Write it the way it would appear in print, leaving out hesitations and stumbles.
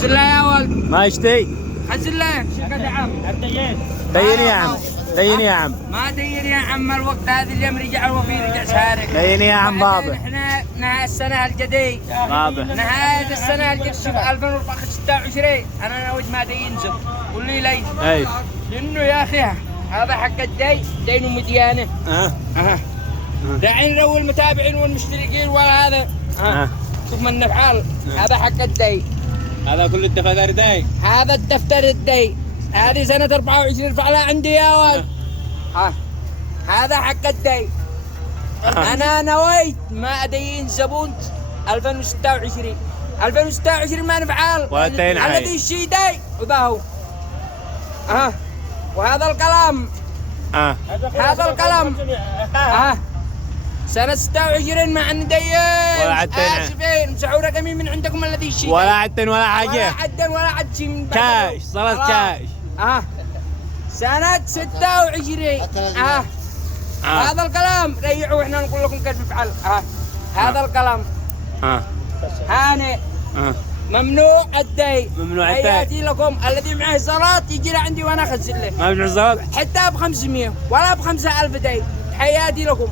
خزن له يا ولد. ما يشتي. خزن له شقة دعم. ديني يا عم. ديني يا عم. ما دين يا عم الوقت هذا اليوم رجع الوفي رجع سارق. ديني يا عم بابا. احنا نهاية السنة الجديد. بابا. نهاية السنة الجديد شوف 2026 انا ناوي ما ينزل. قول لي ليش؟ اي. لانه يا اخي هذا حق الدين دينه مديانه. داعين نرول المتابعين والمشتركين ولا هذا. شوف من نفعل. هذا حق الدين. هذا كل الدفاتر داي. هذا الدفتر الدين. هذه سنة 24 فعلها عندي يا ولد. هذا حق الدين. أنا نويت ما أدين زبون 2026. 2026 ما نفعل. وأنتين عايز. الذي الشيء داي وذا هو. وهذا القلم. هذا القلم. سنة 26 ما عندي دين. ولا عدتين. آسفين مسحوا رقمي من عندكم الذي الشيء. ولا عدتين ولا حاجة. ولا عدن ولا عد شيء من كاش صارت كاش. سنة 26. هذا القلم ريعوا احنا نقول لكم كيف نفعل. هذا القلم. هاني. ممنوع الدين. ممنوع الدين. حياتي لكم الذي معه صلاة يجي لعندي وانا اخزن له. ما بنعزل. حتى ب 500 ولا ب 5000 دين. حياتي لكم.